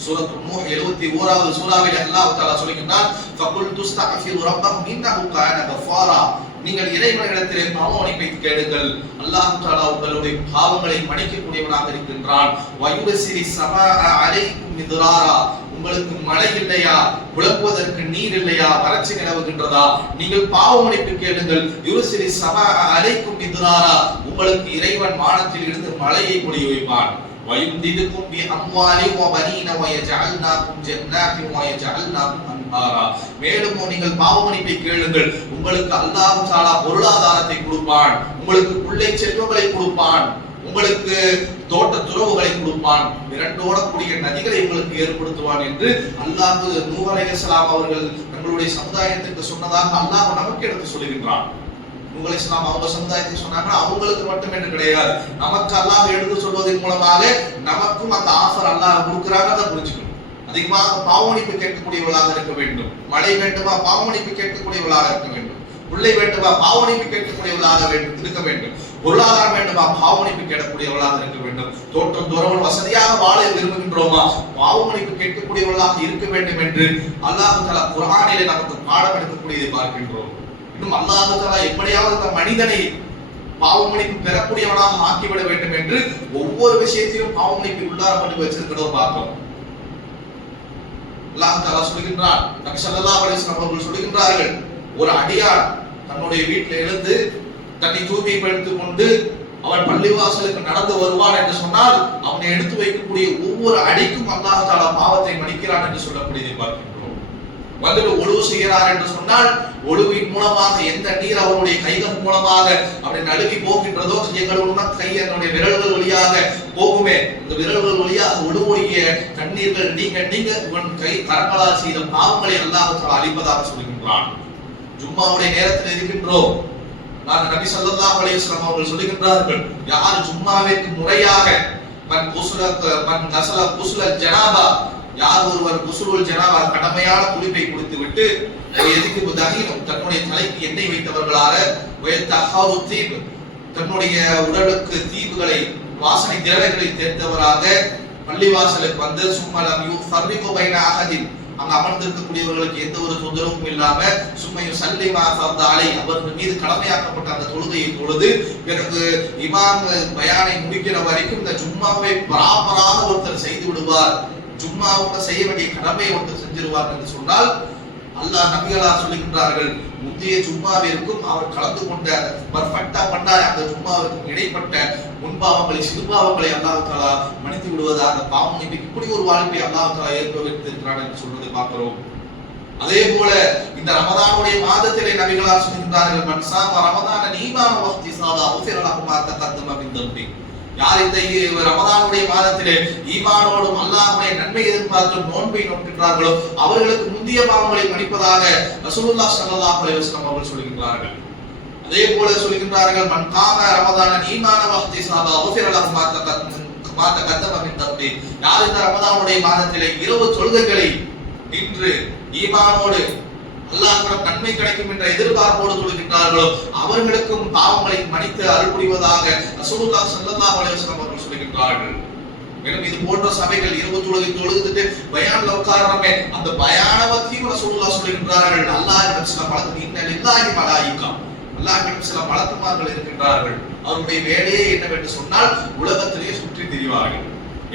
சூரத்து நூஹ் 71வது சூராவில் அல்லாஹ் தஆலா சொல்கிறார், ஃபகுல் துஸ்தக்ஃபிரு ரப்பக்கும் இன்னஹு கான கஃபாரா, நீங்கள் இறைவனிடத்திலே பாவ மன்னிப்பை கேளுங்கள், அல்லாஹ் தஆலா உங்களுடைய பாவங்களை மன்னிக்கக்கூடியவனாக இருக்கின்றான். வயுர்சிலி ஸமாஅ அலைக்கும் மித்ராரா, உங்களுக்கு மழை இல்லையா, குழம்புவதற்கு நீர் இல்லையா, வறட்சி நிலவுகின்றதா, நீங்கள் பாவ மன்னிப்பு கேளுங்கள். யுர்சிலி ஸமாஅ அலைக்கும் மித்ராரா, உங்களுக்கு இறைவன் வானத்தில் இருந்து மழையை பொழிய வைப்பான். வயும்திதுக்கும் பி அம்வாலி வ பனீன வ யஜஅல்னாகும் ஜன்னாத்தி வ யஜஅல்னாகும் அன்ஹாரா, மேலும் நீங்கள் பாவ மன்னிப்பை கேளுங்கள், உங்களுக்கு அல்லாஹ் தஆலா பொருளாதாரத்தை கொடுப்பான், உங்களுக்கு பிள்ளை செல்வங்களை கொடுப்பான், உங்களுக்கு தோட்ட துறவுகளை கொடுப்பான், இரண்டோடக்கூடிய நதிகளை உங்களுக்கு ஏற்படுத்துவான் என்று அல்லாஹ் நூஹ் அலைஹிஸ்ஸலாம் அவர்கள் தங்களுடைய சமுதாயத்துக்கு சொன்னதாக அல்லாஹ் நமக்கு எடுத்து சொல்லுகின்றான். நூஹ் அலைஹிஸ்ஸலாம் அவங்க சமுதாயத்துக்கு சொன்னாங்க, அவங்களுக்கு மட்டும் என்று கிடையாது, நமக்கு அல்லாஹ் எடுத்து சொல்வதன் மூலமாக நமக்கும் அந்த ஆஃபர் அல்லாஹ் கொடுக்கிறாங்க. அதை புரிஞ்சுக்கணும். அதிகமாக பாவ மன்னிப்பு கேட்கக்கூடியவர்களாக இருக்க வேண்டும். மழை வேண்டுமா, பாவ மன்னிப்பு கேட்கக்கூடியவர்களாக இருக்க வேண்டும். பிள்ளை வேண்டுமா, பாவ மன்னிப்பு கேட்கக்கூடியவர்களாக இருக்க வேண்டும். பொருளாதாரம் வேண்டுமா, பாவ மன்னிப்பு கேட்கக்கூடியவர்களாக இருக்க வேண்டும். தோற்றம் துறவன் வசதியாக வாழ விரும்புகின்றோமா, பாவ மன்னிப்பு கேட்கக்கூடியவர்களாக இருக்க வேண்டும் என்று அல்லாஹ் தஆலா குர்ஆனிலே நமக்கு பாடம் எடுக்கக்கூடியதை பார்க்கின்றோம். இன்னும் அல்லாஹ் தஆலா எப்படியாவது அந்த மனிதனை பாவ மன்னிப்பு பெறக்கூடியவனாக ஆக்கிவிட வேண்டும் என்று ஒவ்வொரு விஷயத்திலும் பாவ மன்னிப்பை உள்ளார பண்ணி வச்சிருக்கிறோம் பார்க்கிறோம். அல்லாஹ் தஆலா சொல்கின்றார், நபி ஸல்லல்லாஹு அலைஹி வஸல்லம் அவர்கள் சொல்கின்றார்கள், ஒரு அடியான் தன்னுடைய வீட்டில் எழுந்து தன்னை தூய்மைப்படுத்திக் கொண்டு அவன் பள்ளிவாசலுக்கு நடந்து வருவான் என்று சொன்னால் அவனை எடுத்து வைக்கக்கூடிய ஒவ்வொரு அடிக்கும் அல்லாஹ் தஆலா பாவத்தை மன்னிக்கிறான் என்று சொல்லக்கூடியதை பார்க்கின்றோம். வந்துட்டு ஒழுவு செய்கிறார் என்று சொன்னால் ஒழுவின் மூலமாக எந்த நீர் அவருடைய கைகள் மூலமாக அப்படி நழுவி போகின்றதோ, கைகளும் கை என்னுடைய விரல்கள் வழியாக போகுமே, இந்த விரல்கள் வழியாக ஒழுவுடைய கண்ணீர்கள் நீங்க உன் கை கரங்களால் செய்த பாவங்களை அல்லாஹ் தஆலா அழிப்பதாக சொல்கின்றான். ஜும்மாவுடைய நேரத்தில் இருக்கின்றோம். நபி ஸல்லல்லாஹு அலைஹி வஸல்லம் அவர்கள் சொல்லுகின்றார்கள், யார் ஜும்மாவிற்கு முறையாக ஜனாபா, யார் ஒருவர் குஸ்லுல் ஜனாபா கடமையான குளிப்பை கொடுத்து விட்டு எதுக்கு தஹீனும் தன்னுடைய தலைக்கு எண்ணெய் வைத்தவர்களாக, தன்னுடைய உடலுக்கு தீவுகளை வாசனை திரவங்களை தேர்ந்தவராக பள்ளிவாசலுக்கு வந்து சும்மலம் யுஃபர்ரிகு பைன அஹதின், அங்க அமர்ந்திருக்கக்கூடியவர்களுக்கு எந்த ஒரு தொந்தரவும் இல்லாம சும்மையும் சல்லிமா ஃபர்த அலை, அவர்கள் மீது கடமையாக்கப்பட்ட அந்த தொழுகையை தொழுது பிறகு இமாம் பயானை முடிக்கிற வரைக்கும் இந்த ஜும்மாவை பராபராக ஒருத்தர் செய்து விடுவார், ஜும்மாவுக்கு செய்ய வேண்டிய கடமையை ஒருத்தர் செஞ்சிருவார் என்று சொன்னால் அல்லாஹ் நபிகளார் சொல்லுகின்றார்கள், முந்தைய ஜும்மாவிற்கும் அவர் கலந்து கொண்ட பர்ஃபெக்ட்டா பண்ணார், அந்த ஜும்மாவிற்கும் இடைப்பட்ட முன்பாவங்களை சிறுபாவங்களை அல்லாஹ் தஆலா மன்னித்து விடுவதாக பாவ மன்னிப்பு இப்படி ஒரு வாழ்க்கை அல்லாஹ் தஆலா ஏற்படுத்தியிருக்கிறான் என்று சொல்வதை பார்க்கிறோம். அதே போல இந்த ரமதானுடைய மாதத்திலே நபிகளார் சொல்கின்றார்கள், மன் ஸாம ரமதான ஈமானன் வஹ்திஸாபா உஃபிர லஹு மா தகத்தம மின் தம்பி. யார் இந்த ரமதானுடைய மாதத்திலே ஈமானோடும் அல்லாஹ்வுடைய நன்மை எதிர்பார்த்து நோன்பை நோக்கின்றார்களோ அவர்களுக்கு முந்திய பாவங்களை மன்னிப்பதாக ரசூலுல்லாஹ் ஸல்லல்லாஹு அலைஹி வஸல்லம் அவர்கள் சொல்கின்றார்கள். அதே போல சொல்கின்றார்கள், மன் காம ரமதான ஈமானன் வஹ்திஸாபா உஃபிர லஹு மா தகத்தம மின் தம்பி. யார் இந்த ரமதானுடைய மாதத்திலே இரவு தொழுகைகளை நின்று ஈமானோடு அல்லாஹ்விடம் நன்மை கிடைக்கும் என்ற எதிர்பார்ப்போடு தொழுகின்றார்களோ அவர்களுக்கும் பாவங்களை மன்னித்து அருள் புரிவதாக ரசூலுல்லாஹ் ஸல்லல்லாஹு அலைஹி வஸல்லம் அவர்கள் சொல்கின்றார்கள். மேலும் இது போன்ற சபைகள் இரவு தொழுகை தொழுதுட்டு பயான்ல உட்கார்றமே அந்த பயான பத்தியும் ரசூலுல்லாஹ் சொல்கின்றார்கள், அல்லாஹ்விடம் சில மலக்கு இன்னலில்லாஹி மலாயிகா, அல்லாஹ்விடம் சில மலக்குமார்கள் இருக்கின்றார்கள். அவருடைய வேலையே என்னவென்று சொன்னால் உலகத்திலே சுற்றி திரிவார்கள்.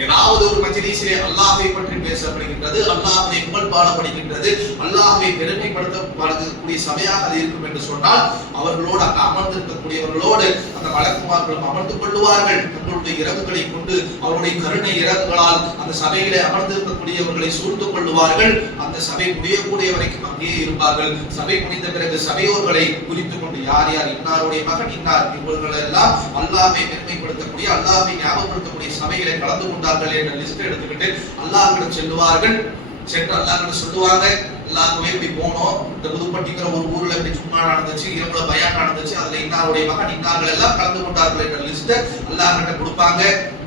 ஏதாவது ஒரு மஜ்லிஸிலே அல்லாஹ்வை பற்றி பேசப்படுகின்றது, அல்லாஹ்வை புகழ் பாடப்படுகின்றது, அல்லாஹ்வை பெருமைப்படுத்தக்கூடிய சபையாக அது இருக்கும் என்று சொன்னால் அவர்களோடு அங்கு அமர்ந்திருக்கக்கூடியவர்களோடு அந்த மலக்குமார்களும் அமர்ந்து கொள்வார்கள். தங்களுடைய இறகுகளை கொண்டு அவருடைய கருணை இறகுகளால் அந்த சபையிலே அமர்ந்திருக்கக்கூடியவர்களை சூழ்ந்து கொள்வார்கள். அந்த சபை முடியக்கூடிய வரைக்கும் அங்கேயே இருப்பார்கள். சபை முடிந்த பிறகு சபையோர்களை குறித்து கொண்டு யார் யார் இன்னாருடைய மகன் இன்னார் இவர்கள் எல்லாம் அல்லாஹ்வை பெருமைப்படுத்தக்கூடிய அல்லாஹ்வை ஞாபகப்படுத்தக்கூடிய சபைகளை கலந்து கொண்டார்கள் என்ற லிஸ்ட் எடுத்துக்கிட்டு அல்லாஹ்விடம் செல்வார்கள். சென்று அல்லாஹ்விடம் சொல்லுவாங்க, அல்லாஹ்வே இப்படி போனோம், இந்த புதுப்பட்டிங்கிற ஒரு ஊர்ல இப்படி சும்மா நடந்துச்சு, இரவுல பயான் நடந்துச்சு, அதுல இன்னாருடைய மகன் இன்னார்கள் எல்லாம் கலந்து கொண்டார்கள் என்ற லிஸ்ட் அல்லாஹ்கிட்ட கொடுப்பாங்க.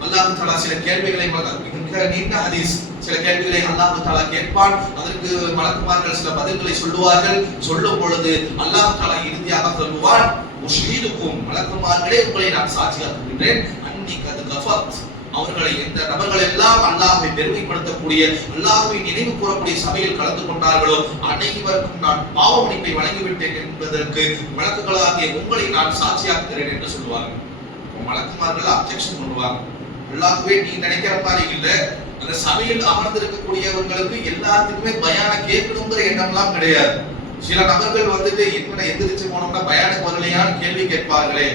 அல்லாஹ் தஆலா சில கேள்விகளை மிக நீண்ட ஹதீஸ், சில கேள்விகளை அல்லாஹ் தஆலா கேட்பான். அதற்கு மலக்குமார்கள் சில பதில்களை சொல்லுவார்கள். சொல்லும் பொழுது அல்லாஹ் தஆலா இறுதியாக சொல்லுவான், உஷ்ஹீதுக்கும், மலக்குமார்களே உங்களை நான் சாட்சியாக்குகின்றேன், அன்னி கத் கஃபர்த், அவர்களை எந்த நபர்கள் எல்லாம் அல்லாஹ்வை பெருமைப்படுத்தக்கூடிய அல்லாஹ்வை நினைவு கூறக்கூடிய சபையில் கலந்து கொண்டார்களோ அனைவருக்கும் நான் பாவ மன்னிப்பை வழங்கிவிட்டேன் என்பதற்கு மலக்குகளாகிய உங்களை நான் சாட்சியாக்குகிறேன் என்று சொல்லுவார்கள். மலக்குமார்கள் அப்ஜெக்ஷன் பண்ணுவாங்க, அல்லாஹ்வே நீ நினைக்கிற மாதிரி இல்ல, அந்த சபையில் அமர்ந்திருக்கக்கூடியவர்களுக்கு எல்லாத்துக்குமே பயான கேட்கணுங்கிற எண்ணம்லாம் கிடையாது. சில நபர்கள் வந்துட்டு என்ன எந்திரிச்சு போனோம்னா பயானுக்கு வரலையான்னு கேள்வி கேட்பார்களே,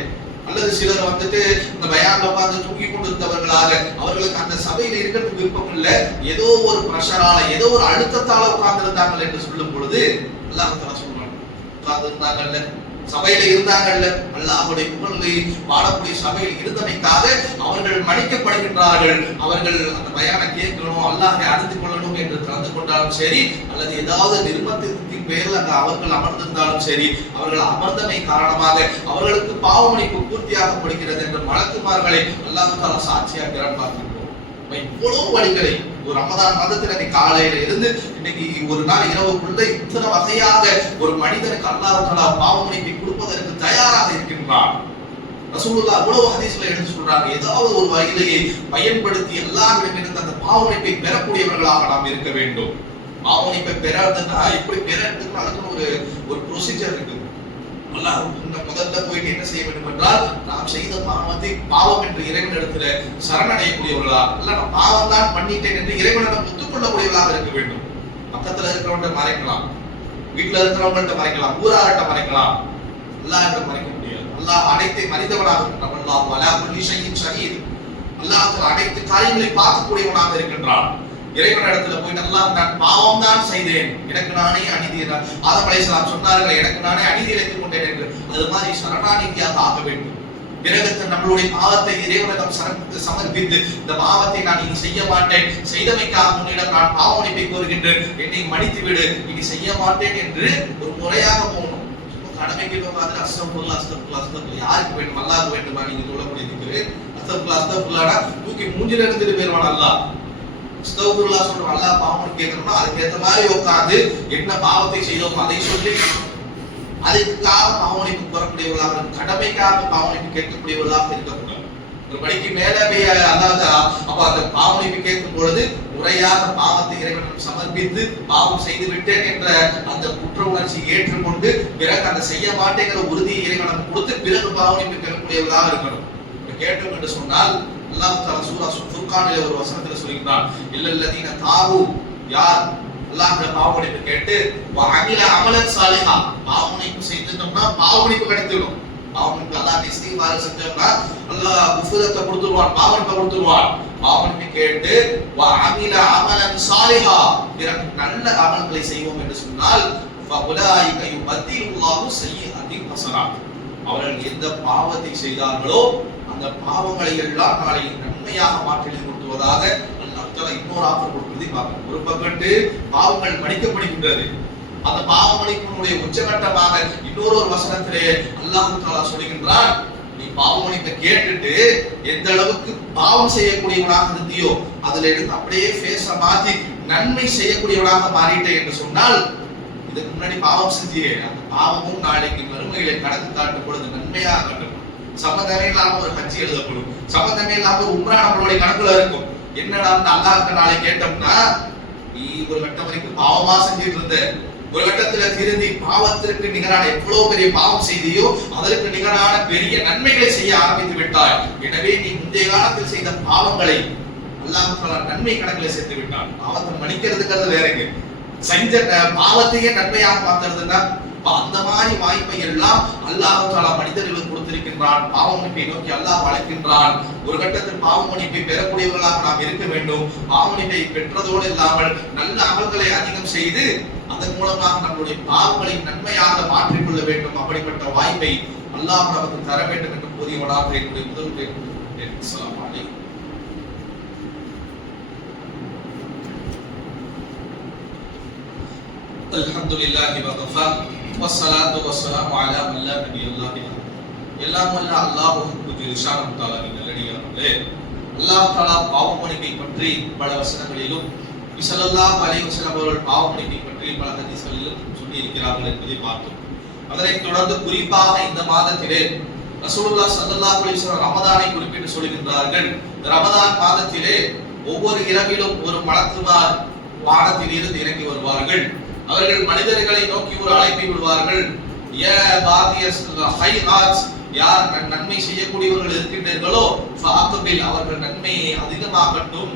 அல்லது சிலர் வந்துட்டு இந்த பயான்ல உட்கார்ந்து தூங்கி கொண்டு இருந்தவர்களாக அவர்களுக்கு அந்த சபையில இருக்கிறதுக்கு விருப்பம் இல்ல, ஏதோ ஒரு பிரஷரால ஏதோ ஒரு அழுத்தத்தால உட்கார்ந்து இருந்தாங்க என்று சொல்லும் பொழுது அல்லாஹ் தஆலா சொல்றாங்க, உட்கார்ந்து இருந்தாங்கல்ல, சபையில இருந்தாங்கல்ல, அல்லாஹ்வுடைய புகழை பாடக்கூடிய சபையில் இருந்தமைக்காக அவர்கள் மன்னிக்கப்படுகின்றார்கள். அவர்கள் அந்த பயானை கேட்கணும், அல்லாஹ்வை அறிந்து கொள்ளணும் என்று கலந்து கொண்டாலும் சரி, அல்லது ஏதாவது நிர்பந்தத்தின் பேரில் அங்க அவர்கள் அமர்ந்திருந்தாலும் சரி, அவர்கள் அமர்ந்தமை காரணமாக அவர்களுக்கு பாவ மன்னிப்பு பூர்த்தியாகப்படுகிறது என்று மலக்குமார்களை அல்லாஹ் தஆலா சாட்சியாகிறான். பார்க்கிறோம் இவ்வளவு வழிகளை ஒரு ரமதான் மாதத்துல காலையில இருந்து இன்னைக்கு ஒரு நாள் இரவுக்குள்ள இத்தனை வகையாக ஒரு மனிதனுக்கு அல்லாஹ் தஆலா பாவ மன்னிப்பை கொடுப்பதற்கு தயாராக இருக்கின்றான். ரசூலுல்லாஹ் அவ்வளவு ஹதீஸ்ல எடுத்து சொல்றாங்க, ஏதாவது ஒரு வகையிலேயே பயன்படுத்தி அல்லாஹ்விடமிருந்து அந்த பாவ மன்னிப்பை பெறக்கூடியவர்களாக நாம் இருக்க வேண்டும். பாவ மன்னிப்பை பெறறதுன்னா எப்படி பெறறதுக்கு அதுக்கு ஒரு ப்ரொசீஜர் இருக்கு. அல்லாஹ் முதல்ல போயிட்டு என்ன செய்ய வேண்டும் என்றால், நாம் செய்த பாவத்தை பாவம் என்று இறைவனிடத்துல சரணடையக்கூடியவர்களா, இல்ல நான் பாவம் தான் பண்ணிட்டேன் என்று இறைவனிடம் ஒத்துக்கொள்ளக்கூடியவர்களாக இருக்க வேண்டும். பக்கத்துல இருக்கிறவங்க மறைக்கலாம், வீட்டுல இருக்கிறவங்கள்ட்ட மறைக்கலாம், ஊரார்கிட்ட மறைக்கலாம், அல்லாஹ்விடம் மறைக்க முடியாது. அல்லாஹ் அனைத்தை மனிதவனாக இருக்கின்றான். அல்லாஹ் வலா குல்லி ஷைஇன் ஷஹீத், அல்லாஹ் அனைத்து காரியங்களை பார்க்கக்கூடியவனாக இருக்கின்றான். இறைவனிடத்துல போயிட்டு அல்லாஹ் நான் பாவம் தான் செய்தேன், எனக்கு நானே அநீதி, ஆதம் அலைஹிஸ்ஸலாம் சொன்னார்கள் எனக்கு நானே அநீதி இழைத்துக் கொண்டேன் என்று, அது மாதிரி சரணாநிதியாக ஆக வேண்டும். பிறகு நம்மளுடைய பாவத்தை இறைவனிடம் சமர்ப்பித்து இந்த பாவத்தை நான் இனி செய்ய மாட்டேன், செய்தமைக்காக உன்னிடம் நான் பாவ மன்னிப்பை கோருகின்றேன், என்னை மன்னித்து விடு, இனி செய்ய மாட்டேன் என்று ஒரு முறையாக போகணும். கடமைக்கு உட்கார்ந்து அஸ்தக்ஃபிருல்லாஹ் அஸ்தக்ஃபிருல்லாஹ் அஸ்தக்ஃபிருல்லாஹ் யாருக்கு வேண்டும்? அல்லாஹ்வுக்கு வேண்டுமா? நீங்க சொல்லக்கூடிய திக்ரு அஸ்தக்ஃபிருல்லாஹ் அஸ்தக்ஃபிருல்லாஹ்னா தூக்கி மூஞ்சில இருந்துட்டு போயிடுவான் அல்லாஹ். அஸ்தக்ஃபிருல்லாஹ் சொல்ற அல்லாஹ் பாவம் கேட்கணும்னா அதுக்கு ஏற்ற மாதிரி உட்கார்ந்து என்ன பாவத்தை செய்தோம் அதை சொல்லி அதுக்காக பாவனைக்கு கூறக்கூடியவர்களாக, கடமைக்காக பாவனைக்கு கேட்கக்கூடியவர்களாக இருக்கக்கூடாது. ஒரு படிக்கு மேல அல்லாத அப்ப அந்த பாவனைக்கு கேட்கும் பொழுது முறையாக பாவத்தை இறைவனிடம் சமர்ப்பித்து பாவம் செய்து விட்டேன் என்ற அந்த குற்ற உணர்ச்சியை ஏற்றுக்கொண்டு பிறகு அந்த செய்ய மாட்டேங்கிற உறுதியை இறைவனிடம் கொடுத்து பிறகு பாவனைக்கு கேட்கக்கூடியவர்களாக இருக்கணும். கேட்டோம் என்று சொன்னால் அல்லாஹ் தஆலா சூரா ஃபுர்கானிலே ஒரு வசனத்துல சொல்கிறான், இல்லல்லதீன தாவு, யார் அல்லாஹ்விட பாவமன்னிப்பு கேட்டு வஅமில அமலன் சாலிஹா, பாவமன்னிப்பு செய்துட்டோம்னா பாவமன்னிப்பு கிடைச்சிடும். பாவமன்னிப்பு அல்லாஹ் இஸ்திக்பார் செஞ்சோம்னா அல்லாஹ் குஃபரத்தை கொடுத்துருவான், பாவமன்னிப்பு கொடுத்துருவான். பாவமன்னிப்பு கேட்டு வஅமில அமலன் சாலிஹா, பிறகு நல்ல அமல்களை செய்வோம் என்று சொன்னால் ஃபஉலாயிக யுபத்திலுல்லாஹு ஸய்யிஅத்தின் ஹஸனாத், அவர்கள் எந்த பாவத்தை செய்தார்களோ அந்த பாவங்களை எல்லாம் நாளை நன்மையாக மாற்றி கொடுத்துவதாக அல்லாஹ் இன்னொரு ஆஃபர் கொடுப்பதை பார்க்கணும். ஒரு பக்கத்து பாவங்கள் மன்னிக்கப்படுகின்றது, அந்த பாவ மன்னிப்பினுடைய உச்சகட்டமாக இன்னொரு வசனத்திலே அல்லாஹ் தஆலா சொல்கின்றான், நீ பாவ மன்னிப்பை கேட்டுட்டு எந்த அளவுக்கு பாவம் செய்யக்கூடியவனாக இருந்தியோ அதுல எடுத்து அப்படியே ஃபேஸ மாத்தி நன்மை செய்யக்கூடியவனாக மாறிட்டே என்று சொன்னால், இதுக்கு முன்னாடி பாவம் செஞ்சியே அந்த பாவமும் நாளைக்கு மறுமையிலே கணக்கு காட்டும் பொழுது நன்மையாக காட்டப்படும். சம்பந்தமே இல்லாம ஒரு ஹஜ் எழுதப்படும், சம்பந்தமே இல்லாம ஒரு உம்ரா நம்மளுடைய கணக்குல இருக்கும். என்னடா அல்லாஹ்ட்ட நாளை கேட்டோம்னா, நீ ஒரு கட்டம் வரைக்கும் பாவமா செஞ்சிட்டு இருந்த, ஒரு கட்டத்துல திருந்தி பாவத்திற்கு நிகரான எவ்வளவு பெரிய பாவம் செய்தியோ அதற்கு நிகரான பெரிய நன்மைகளை செய்ய ஆரம்பித்து விட்டாய். எனவே நீ முந்தைய காலத்தில் செய்த பாவங்களை அல்லாஹ் தஆலா நன்மை கணக்கில் சேர்த்து விட்டான். பாவத்தை மன்னிக்கிறதுக்கு வேறங்க, செஞ்ச பாவத்தையே நன்மையாக மாத்துறதுன்னா அந்த மாதிரி வாய்ப்பை எல்லாம் அல்லாஹ் தஆலா மனிதர்களுக்கு கொடுத்திருக்கின்றான். பாவ மன்னிப்பை நோக்கி அல்லாஹ் அழைக்கின்றான். ஒரு கட்டத்தில் பாவ மன்னிப்பை பெறக்கூடியவர்களாக நாம் இருக்க வேண்டும். பாவ மன்னிப்பை பெற்றதோடு இல்லாமல் நல்ல அமல்களை அதிகம் செய்து அதன் மூலமாக நம்முடைய பாவங்களை நன்மையாக மாற்றிக்கொள்ள வேண்டும். அப்படிப்பட்ட வாய்ப்பை அல்லாஹ் நமக்கு தர வேண்டும் என்று கூறியவனாக என்னுடைய முதல் அஸ்ஸலாமு அலைக்கும். அல்ஹம்துலில்லாஹி வகஃபா வஸ்ஸலாத்து வஸ்ஸலாமு அலா மன் லா நபியல்லாஹி இல்லா. எல்லாம் வல்ல அல்லாஹ் ஜில்ஷானஹு தஆலாவின் நல்லடியார்களே, அல்லாஹ் தஆலா பாவ மன்னிப்பை பற்றி பல வசனங்களிலும் ஸல்லல்லாஹு அலைஹி வஸல்லம் அவர்கள் பாவ மன்னிப்பை பற்றி பல ஹதீஸ்களிலும் சொல்லி இருக்கிறார்கள் என்பதை பார்த்தோம். அதனைத் தொடர்ந்து குறிப்பாக இந்த மாதத்திலே ரசூலுல்லாஹ் ஸல்லல்லாஹு அலைஹி வஸல்லம் ரமதானை குறிப்பிட்டு சொல்கின்றார்கள். ரமதான் மாதத்திலே ஒவ்வொரு இரவிலும் ஒரு மலக்குமார் வானத்தில் இருந்து இறங்கி வருவார்கள். அவர்கள் மனிதர்களை நோக்கி ஒரு அழைப்பை விடுவார்கள். யா பாகியஸ் ஹைராத், யார் நன்மை செய்யக்கூடியவர்கள் இருக்கின்றீர்களோ ஃபாக்பில், அவர்கள் நன்மையை அதிகமாகட்டும்.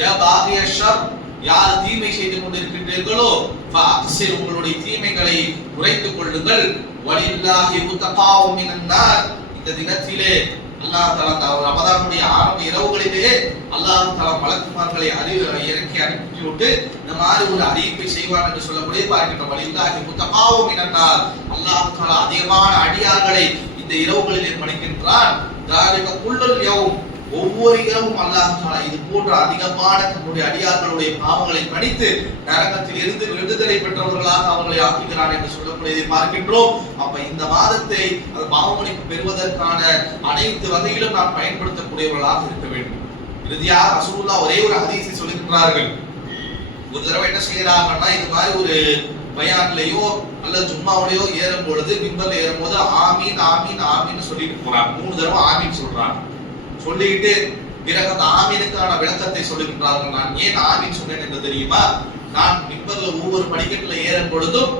யா பாகியஸ் ஷர், யார் தீமை செய்து கொண்டிருக்கின்றீர்களோ ஃபாக்ஸிர், உங்களுடைய தீமைகளை குறைத்துக் கொள்ளுங்கள். வலில்லாஹி முத்தகாவு மினன் நார், இந்த தினத்திலே அல்லாஹ் தஆலா ரமதானுடைய ஆரம்ப இரவுகளிலே அல்லாஹ் தஆலா மலக்குமார்களை இறக்கி அனுப்பிவிட்டு இந்த மாதிரி ஒரு அறிவிப்பை செய்வான் என்று சொல்லக்கூடிய பார்க்கின்றோம். வலில்லாஹி முத்தகாவு மினன் நார், அல்லாஹ் தஆலா அதிகமான அடியார்களை இந்த இரவுகளிலே பணிக்கின்றான். தாலிக குல்லுல் யௌம், ஒவ்வொரு இரவும் அல்லாஹ் தஆலா இது போன்ற அதிகமான தன்னுடைய அடியார்களுடைய பாவங்களை மன்னித்து நரகத்தில் இருந்து விடுதலை பெற்றவர்களாக அவர்களை ஆக்குகிறான் என்று சொல்லக்கூடியதை பார்க்கின்றோம். அப்ப இந்த மாதத்தை அந்த பாவ மன்னிப்பு பெறுவதற்கான அனைத்து வகையிலும் நாம் பயன்படுத்தக்கூடியவர்களாக இருக்க வேண்டும். இறுதியாக ரசூலுல்லாஹ் ஒரே ஒரு ஹதீஸை சொல்லுகின்றார்கள். ஒரு தடவை என்ன செய்யறாங்கன்னா, இது மாதிரி ஒரு பயான்லயோ அல்லது ஜும்மாவிலையோ ஏறும் பொழுது மிம்பர்ல ஏறும் போது ஆமீன் ஆமீன் ஆமீன் சொல்லிட்டு போறாங்க. 3 தடவை ஆமீன் சொல்றாங்க. சொல்லிட்டு பிறகு அந்த ஆமீனுக்கான விளக்கத்தை சொல்லுகின்றார்கள். நான் ஏன் ஆமீன் சொன்னேன் என்று தெரியுமா? நான் மிம்பர்ல ஒவ்வொரு படிக்கட்டுல ஏறும் பொழுதும்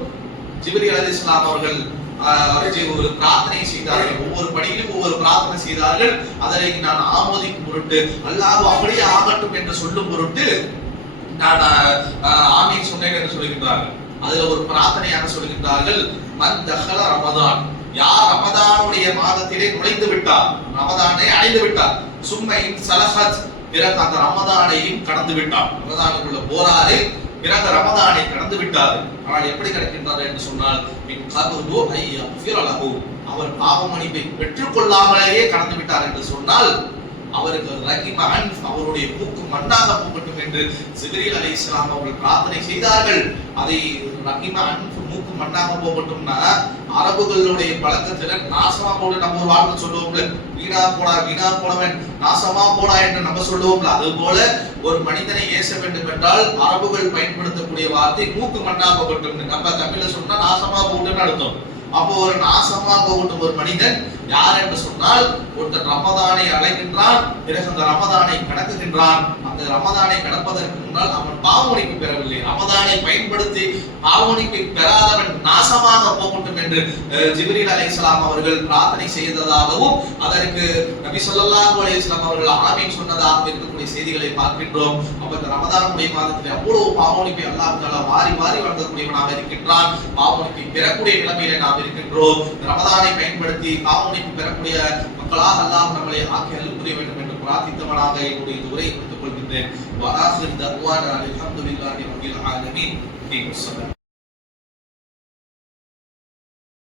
ஜிப்ரீல் அலைஹிஸ்ஸலாம் அவர்கள் ஒரு பிரார்த்தனை செய்தார்கள். ஒவ்வொரு படியிலும் ஒவ்வொரு பிரார்த்தனை செய்தார்கள். அதனை நான் ஆமோதிக்கும் பொருட்டு, அல்லாஹ் அப்படியே ஆகட்டும் என்று சொல்லும் பொருட்டு நான் ஆமீன் சொன்னேன் என்று சொல்லுகின்றார்கள். அதுல ஒரு பிரார்த்தனையாக சொல்லுகின்றார்கள், மன் தஹல ரமதான், யார் ரமதானுடைய மாதத்திலே நுழைந்து விட்டார், ரமதானை அடைந்து விட்டார், சும்மையின் சலஹத், பிறகு அந்த ரமதானையும் கடந்து விட்டார். ரமதானுக்குள்ள போறாரு, பிறகு ரமதானை கடந்து விட்டார். ஆனால் எப்படி கிடைக்கின்றார் என்று சொன்னால், மின் கதுரு ஐயஃபிர லஹு, அவர் பாவ மன்னிப்பை பெற்றுக் கொள்ளாமலேயே கடந்து விட்டார் என்று சொன்னால் அவருக்கு ரஹிம அன்ஃப், அவருடைய மூக்கு மண்ணாக போகட்டும் என்று ஜிப்ரீல் அலைஹிஸ்ஸலாம் அவர்கள் பிரார்த்தனை செய்தார்கள். அதை ரஹிம அன்ஃப், மூக்கு மண்ணாக போகட்டும்னா அரபுகளுடைய பழக்கத்துல நாசமா போட நம்ம ஒரு வார்த்தை சொல்லுவோம்ல, வீணா போடா, வீணா போனவன், நாசமா போடா என்று நம்ம சொல்லுவோம்ல, அது போல ஒரு மனிதனை ஏச வேண்டும் என்றால் அரபுகள் பயன்படுத்தக்கூடிய வார்த்தை மூக்கு மண்ணா போகட்டும். நம்ம தமிழ்ல சொன்னா நாசமா போட்டுன்னு அர்த்தம். அப்போ ஒரு நாசமா போகட்டும் ஒரு மனிதன் யார் என்று சொன்னால், ஒருத்தன் ரமதானை அடைகின்றான், பிறகு அந்த ரமதானை கடக்குகின்றான். அந்த ரமதானை கடப்பதற்கு முன்னால் அவன் பாவ மன்னிப்பு பெறவில்லை. ரமதானை பயன்படுத்தி பாவ மன்னிப்பை பெறாதவன் நாசமாக போகட்டும் என்று ஜிப்ரீல் அலைஹிஸ்ஸலாம் அவர்கள் பிரார்த்தனை செய்ததாகவும் அதற்கு நபி ஸல்லல்லாஹு அலைஹி வஸல்லம் அவர்கள் ஆமீன் சொன்னதாக இருக்கக்கூடிய செய்திகளை பார்க்கின்றோம். அப்ப இந்த ரமதானுடைய மாதத்தில் அவ்வளவு பாவ மன்னிப்பை அல்லாஹ் தஆலா வாரி வாரி வழங்கக்கூடியவனாக இருக்கின்றான். பாவ மன்னிப்பை பெறக்கூடிய நிலைமையிலே நாம் இருக்கின்றோம். ரமதானை பயன்படுத்தி பாவ மன்னிப்பு பெறக்கூடிய மக்களாக அல்லாஹ் நம்மளை ஆக்கி அருள் புரிய வேண்டும் என்று பிரார்த்தித்தவனாக என்னுடைய உரையை முடித்துக் கொள்கிறேன். கொள்கின்றேன். வஆகிர் தஅவானா அல்ஹம்துலில்லாஹி ரப்பில் ஆலமீன்.